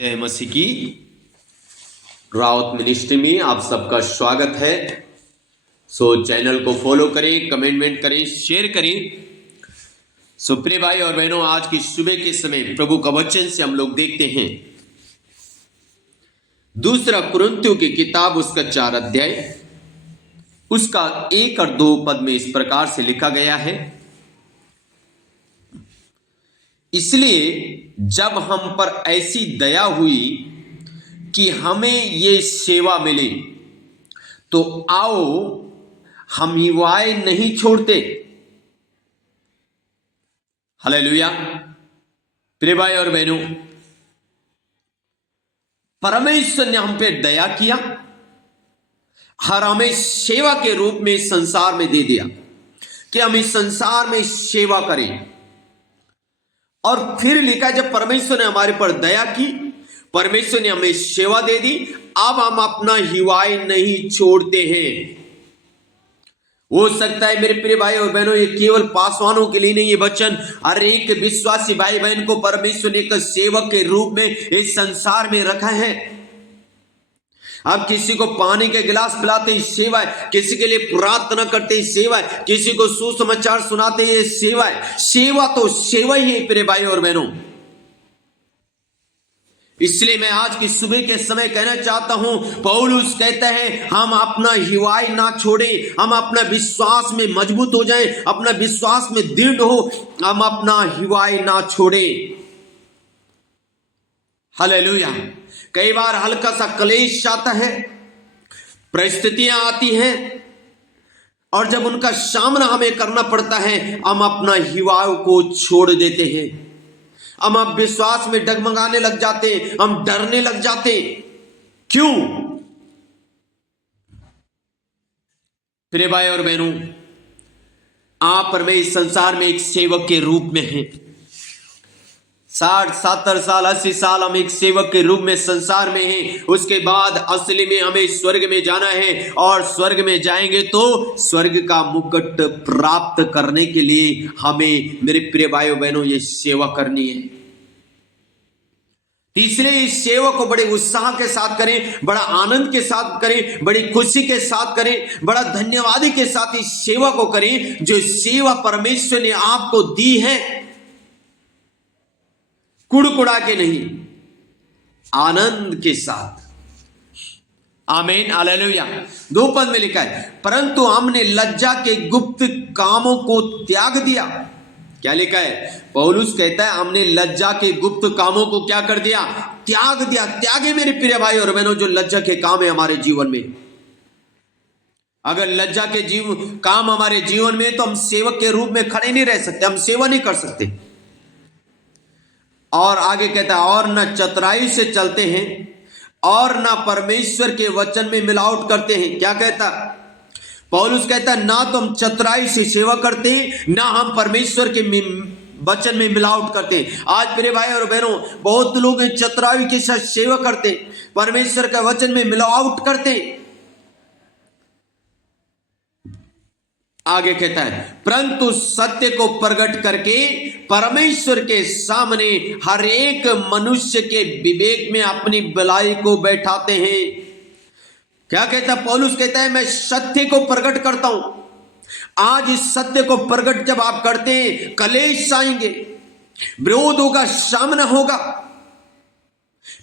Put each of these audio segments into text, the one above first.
जय मसीह की। रावत मिनिस्ट्री में आप सबका स्वागत है। चैनल को फॉलो करें, कमेंट करें, शेयर करें। प्रिय भाई और बहनों, आज की सुबह के समय प्रभु का वचन से हम लोग देखते हैं दूसरा कुरिन्थियों की किताब, उसका 4 अध्याय, उसका 1 और 2 पद में इस प्रकार से लिखा गया है। इसलिए जब हम पर ऐसी दया हुई कि हमें ये सेवा मिली, तो आओ हम युवाएं नहीं छोड़ते। हालेलुया। प्रिय भाई और बहनों, परमेश्वर ने हम पे दया किया और हमें सेवा के रूप में इस संसार में दे दिया कि हम इस संसार में सेवा करें। और फिर लिखा, जब परमेश्वर ने हमारे पर दया की, परमेश्वर ने हमें सेवा दे दी, अब हम अपना युवाएं नहीं छोड़ते हैं। हो सकता है मेरे प्रिय भाई और बहनों, ये केवल पासवानों के लिए नहीं, ये वचन हर एक विश्वासी भाई बहन को परमेश्वर ने एक सेवक के रूप में इस संसार में रखा है। आप किसी को पानी के गिलास पिलाते ही सेवा है, किसी के लिए प्रार्थना करते ही सेवा है, किसी को सुसमाचार सुनाते ही सेवा है। सेवा तो सेवा ही है प्रिय भाई और बहनों। इसलिए मैं आज की सुबह के समय कहना चाहता हूं, पौलुस कहता है हम अपना युवाएं ना छोड़ें, हम अपना विश्वास में मजबूत हो जाएं, अपना विश्वास में दृढ़ हो, हम अपना युवाएं ना छोड़ें। हालेलुया। कई बार हल्का सा क्लेश आता है, परिस्थितियां आती हैं, और जब उनका सामना हमें करना पड़ता है, हम अपना युवाओं को छोड़ देते हैं। हम अब विश्वास में डगमगाने लग जाते हैं, हम डरने लग जाते हैं। क्यों? प्रिय भाई और बहनों, आप और मैं इस संसार में एक सेवक के रूप में हैं। 60, 70 साल, 80 साल हम एक सेवक के रूप में संसार में हैं। उसके बाद असली में हमें स्वर्ग में जाना है, और स्वर्ग में जाएंगे तो स्वर्ग का मुकुट प्राप्त करने के लिए हमें, मेरे प्रिय भाइयों बहनों, ये सेवा करनी है। इसलिए इस सेवा को बड़े उत्साह के साथ करें, बड़ा आनंद के साथ करें, बड़ी खुशी के साथ करें, बड़ा धन्यवादी के साथ इस सेवा को करें जो सेवा परमेश्वर ने आपको दी है। कुड़कुड़ा के नहीं, आनंद के साथ। आमीन, हालेलुया। 2 पद में लिखा है, परंतु हमने लज्जा के गुप्त कामों को त्याग दिया। क्या लिखा है? पौलुस कहता है हमने लज्जा के गुप्त कामों को क्या कर दिया? त्याग दिया। त्यागे मेरे प्रिय भाई और बहनों जो लज्जा के काम है हमारे जीवन में। अगर लज्जा के काम हमारे जीवन में, तो हम सेवक के रूप में खड़े नहीं रह सकते, हम सेवा नहीं कर सकते। और आगे कहता है, और न चतुराई से चलते हैं और न परमेश्वर के वचन में मिलावट करते हैं। क्या कहता पौलुस? कहता है ना तो हम चतुराई से सेवा करते हैं, ना हम परमेश्वर के वचन में मिलावट करते हैं। आज मेरे भाई और बहनों, बहुत लोग चतुराई के साथ सेवा करते, परमेश्वर के वचन में मिलावट करते। आगे कहता है, परंतु सत्य को प्रकट करके परमेश्वर के सामने हर एक मनुष्य के विवेक में अपनी भलाई को बैठाते हैं। क्या कहता है पौलुस? कहता है मैं सत्य को प्रकट करता हूं। आज इस सत्य को प्रकट जब आप करते हैं, कलेश आएंगे, विरोध होगा, सामना होगा,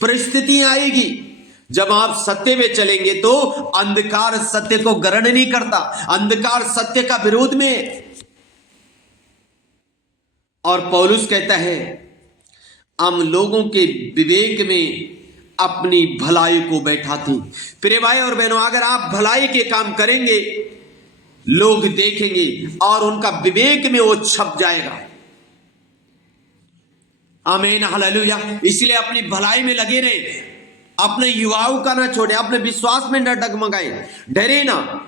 परिस्थितियां आएगी। जब आप सत्य में चलेंगे तो अंधकार सत्य को ग्रहण नहीं करता, अंधकार सत्य का विरोध में। और पौलुस कहता है हम लोगों के विवेक में अपनी भलाई को बैठाते। प्रिय भाई और बहनों, अगर आप भलाई के काम करेंगे, लोग देखेंगे और उनका विवेक में वो छप जाएगा। आमीन, हालेलुया। इसलिए अपनी भलाई में लगे रहे, अपने युवाओं का ना छोड़े, अपने विश्वास में न डगमगाए, डरे ना,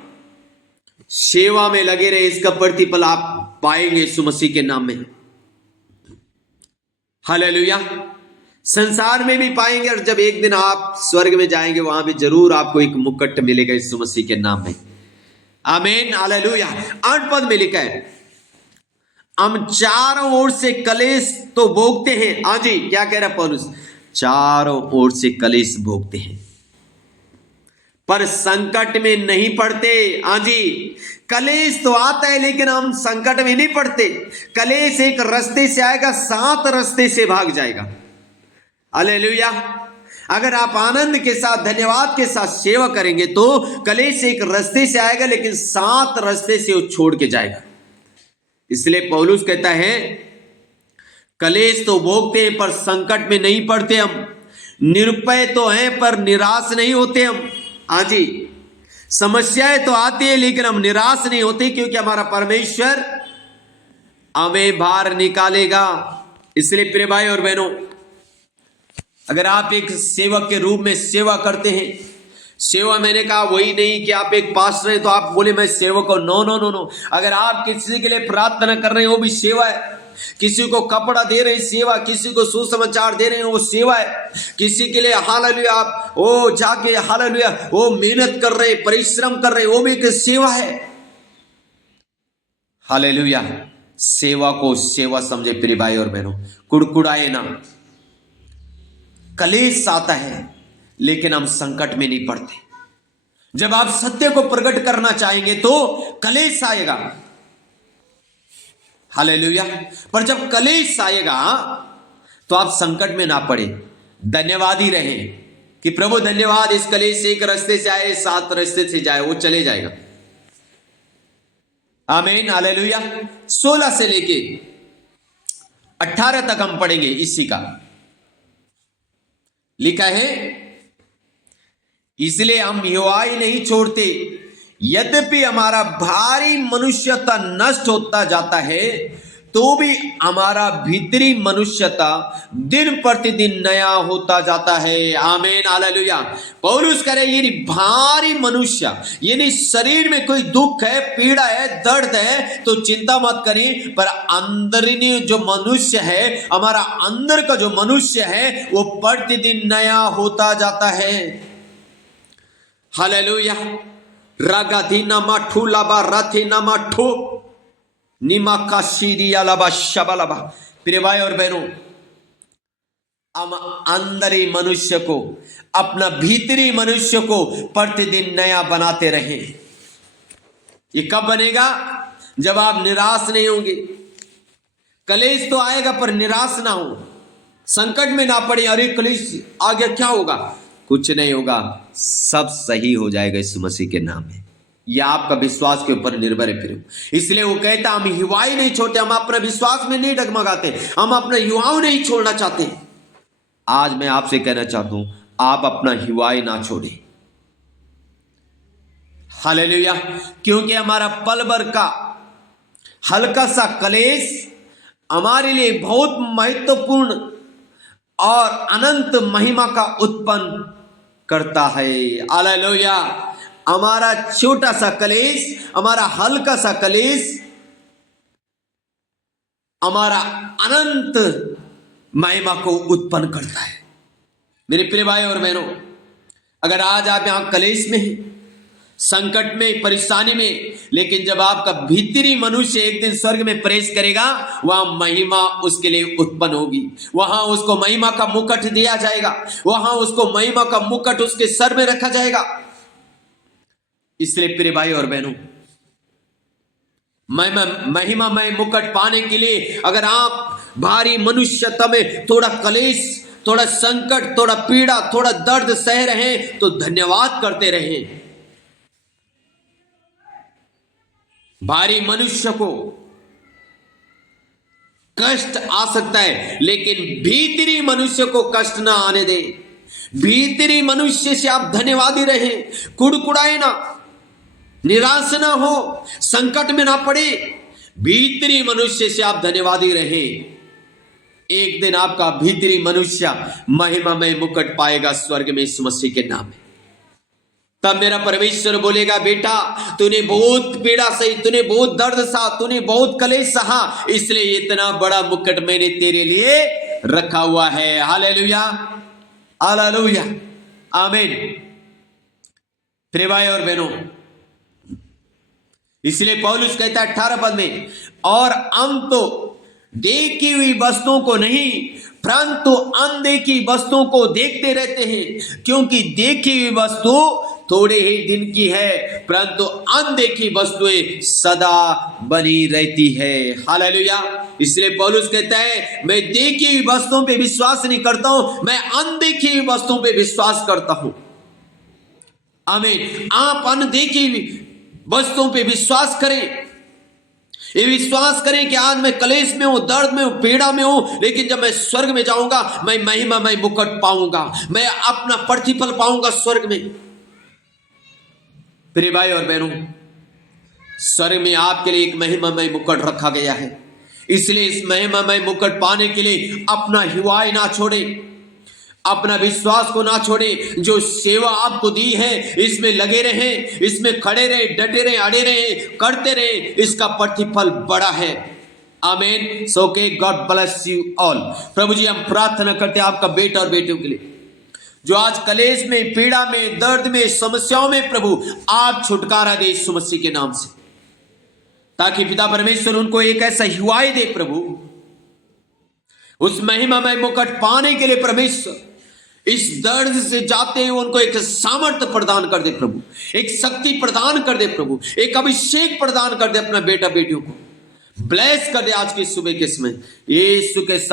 सेवा में लगे रहे। इसका प्रतिफल आप पाएंगे यीशु मसीह के नाम में। हालेलुया। संसार में भी पाएंगे, और जब एक दिन आप स्वर्ग में जाएंगे, वहां भी जरूर आपको एक मुकुट मिलेगा यीशु मसीह के नाम में। आमीन, हालेलुया। 8 पद में लिखा है, हम चारों ओर से कलेश तो भोगते हैं। हाँ जी, क्या कह रहा है पौलुस? चारों ओर से कलेश भोगते हैं, पर संकट में नहीं पड़ते। हाँ जी, कलेश तो आता है लेकिन हम संकट में नहीं पड़ते। कलेश एक रास्ते से आएगा, 7 रास्ते से भाग जाएगा। हालेलुया। अगर आप आनंद के साथ, धन्यवाद के साथ सेवा करेंगे तो कलेश एक रास्ते से आएगा लेकिन 7 रास्ते से वो छोड़ के जाएगा। इसलिए पौलुस कहता है कलेश तो भोगते हैं पर संकट में नहीं पड़ते हम, निरुपाय तो हैं पर निराश नहीं होते हम। हाँ जी, समस्याएं तो आती है लेकिन हम निराश नहीं होते, क्योंकि हमारा परमेश्वर हमें बाहर निकालेगा। इसलिए प्रिय भाई और बहनों, अगर आप एक सेवक के रूप में सेवा करते हैं, सेवा मैंने कहा वही नहीं कि आप एक पास्टर हैं तो आप बोले मैं सेवक हूं। No no no no. अगर आप किसी के लिए प्रार्थना कर रहे हैं वो भी सेवा है। किसी को कपड़ा दे रहे हैं सेवा, किसी को सुसमाचार दे रहे हैं वो सेवा है। किसी के लिए हालेलुया आप वो जाके हालेलुया वो मेहनत कर रहे हैं, परिश्रम कर रहे हैं, वो भी एक सेवा है। हालेलुया। सेवा को सेवा समझे प्रिय भाई और बहनों, कुड़कुड़ाए ना। कलेश आता है लेकिन हम संकट में नहीं पड़ते। जब आप सत्य को प्रकट करना चाहेंगे तो कलेश आएगा। हालेलुया। पर जब कलेश आएगा तो आप संकट में ना पड़े, धन्यवादी रहें कि प्रभु धन्यवाद, इस कलेश से एक रास्ते से आए, 7 रास्ते से जाए, वो चले जाएगा। आमीन। हालेलुया। 16 से लेके 18 तक हम पढ़ेंगे इसी का। लिखा है इसलिए हम युवाई नहीं छोड़ते, यद्यपि हमारा भारी मनुष्यता नष्ट होता जाता है तो भी हमारा भीतरी मनुष्यता दिन प्रतिदिन नया होता जाता है। आमीन। हालेलुया। पौलुस कह रहे ये भारी मनुष्य, यानी शरीर में कोई दुख है, पीड़ा है, दर्द है तो चिंता मत करें, पर अंदरूनी जो मनुष्य है, हमारा अंदर का जो मनुष्य है वो प्रतिदिन नया होता जाता है। हालेलुया। रागाधीना माठू लाबा राथीना माठो निमा का सीरिया लाबा शबलाबा। प्रिय भाई और बहनों, हम अंदरी मनुष्य को, अपना भीतरी मनुष्य को प्रतिदिन नया बनाते रहें। ये कब बनेगा? जब आप निराश नहीं होंगे। कलेश तो आएगा पर निराश ना हो, संकट में ना पड़े, अरे कलेश आ गया क्या होगा? कुछ नहीं होगा, सब सही हो जाएगा यीशु मसीह के नाम में। यह आपका विश्वास के ऊपर निर्भर है। फिर इसलिए वो कहता हम युवाई नहीं छोड़ते, हम अपने विश्वास में नहीं डगमगाते, हम अपने युवाओं नहीं छोड़ना चाहते। आज मैं आपसे कहना चाहता हूं आप अपना युवाई ना छोड़े। हालेलुया। क्योंकि हमारा पल भर का हल्का सा कलेश हमारे लिए बहुत महत्वपूर्ण और अनंत महिमा का उत्पन्न करता है। हालेलुया। हमारा छोटा सा कलेश, हमारा हल्का सा कलेश हमारा अनंत महिमा को उत्पन्न करता है। मेरे प्रिय भाई और बहनों, अगर आज आप यहां कलेश में हैं, संकट में, परेशानी में, लेकिन जब आपका भीतरी मनुष्य एक दिन स्वर्ग में प्रवेश करेगा, वहां महिमा उसके लिए उत्पन्न होगी, वहां उसको महिमा का मुकुट दिया जाएगा, वहां उसको महिमा का मुकुट उसके सर में रखा जाएगा। इसलिए प्रिय भाई और बहनों, महिमामय मुकुट पाने के लिए अगर आप भारी मनुष्यता में थोड़ा कलेश, थोड़ा संकट, थोड़ा पीड़ा, थोड़ा दर्द सह रहे हैं तो धन्यवाद करते रहें। भारी मनुष्य को कष्ट आ सकता है लेकिन भीतरी मनुष्य को कष्ट ना आने दे। भीतरी मनुष्य से आप धन्यवादी रहें, कुड़कुड़ाए ना, निराश ना हो, संकट में ना पड़े। भीतरी मनुष्य से आप धन्यवादी रहें। एक दिन आपका भीतरी मनुष्य महिमामय मुकुट पाएगा स्वर्ग में यीशु मसीह के नाम में। तब मेरा परमेश्वर बोलेगा, बेटा तूने बहुत पीड़ा सही, तूने बहुत दर्द सहा, तूने बहुत कलेश सहा, इसलिए इतना बड़ा मुकुट मैंने तेरे लिए रखा हुआ है। हालेलुया। हालेलुया। आमीन। प्रिय भाई और बहनों, इसलिए पौलुस कहता है 18 पद में, और हम तो देखी हुई वस्तुओं को नहीं परंतु अनदेखी वस्तुओं को देखते रहते हैं, क्योंकि देखी हुई वस्तु थोड़े ही दिन की है, परंतु अनदेखी वस्तुएं सदा बनी रहती है। हालेलुया। इसलिए पौलुस कहता है, मैं देखी हुई वस्तुओं पे विश्वास नहीं करता हूं, मैं अनदेखी हुई वस्तुओं पे विश्वास करता हूं। आमीन। आप अनदेखी वस्तुओं पे विश्वास करें, ये विश्वास करें कि आज मैं कलेश में हूं, दर्द में हूं, पीड़ा में हूं, लेकिन जब मैं स्वर्ग में जाऊंगा मैं महिमामय मुकुट पाऊंगा, मैं अपना प्रतिफल पाऊंगा स्वर्ग में। प्रिय भाई और बहनों, स्वर्ग में आपके लिए एक महिमामय मुकुट रखा गया है। इसलिए इस महिमामय मुकुट पाने के लिए अपना हिवाई ना छोड़े, अपना विश्वास को ना छोड़े। जो सेवा आपको दी है इसमें लगे रहें, इसमें खड़े रहे, डटे रहे, अड़े रहे, करते रहे, इसका प्रतिफल बड़ा है। आमीन। सो के गॉड ब्लेस यू ऑल। प्रभु जी, हम प्रार्थना करते हैं आपका बेटा और बेटियों के लिए जो आज कलेश में, पीड़ा में, दर्द में, समस्याओं में, प्रभु आप छुटकारा दे यीशु मसीह के नाम से, ताकि पिता परमेश्वर उनको एक ऐसा हिवाई दे प्रभु, उस महिमामय मुकुट पाने के लिए परमेश्वर इस दर्द से जाते हुए उनको एक सामर्थ्य प्रदान कर दे प्रभु, एक शक्ति प्रदान कर दे प्रभु, एक अभिषेक प्रदान कर दे अपना बेटा बेटियों को। ब्लेस कर दे आज की सुबह के समय यीशु के साथ।